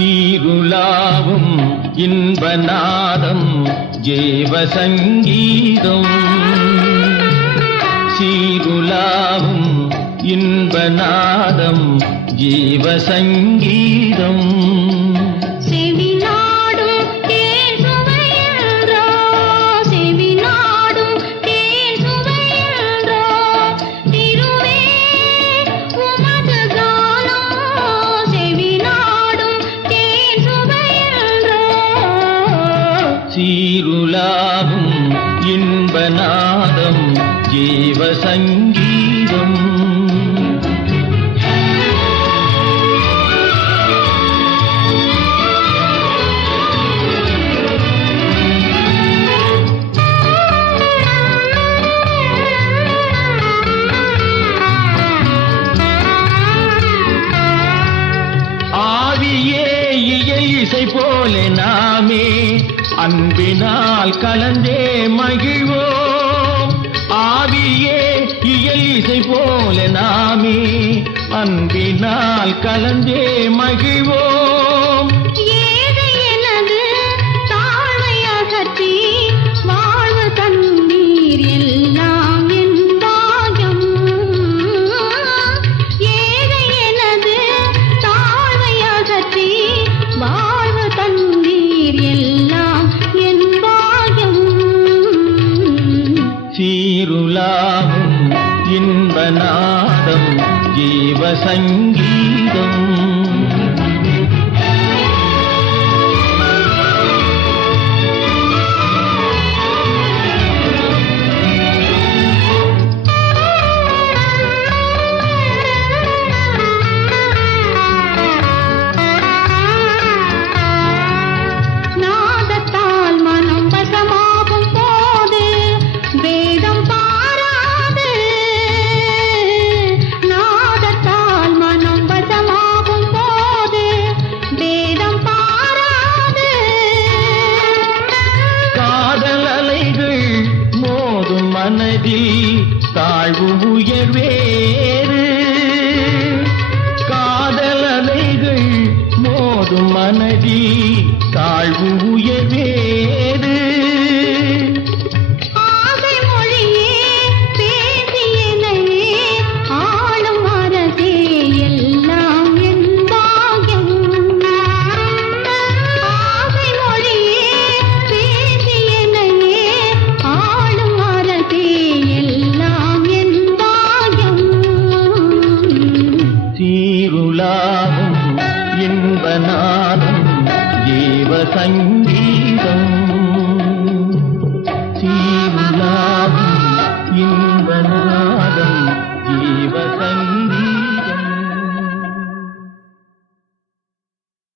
சீருலாவும் இன்பநாதம் ஜீவ சங்கீதம் சீருலாவும் இன்பநாதம் ஜீவ சங்கீதம் சீருலாவும் இன்பநாதம் ஜீவசங்கீ சங்கீதம் இயல் இசை போல நாமே. அன்பினால் கலந்தே மகிழ்வோம். ஆவியே இயல் இசை போல நாமே. அன்பினால் கலந்தே மகிழ்வோம். ஜீவ சங்கீதம். மனதில் தாழ்வு உயர்வேறு காதல் அலைகள் மோதும் மனதில் தாழ்வு உயர்வேறு சங்கீதம் சீருலா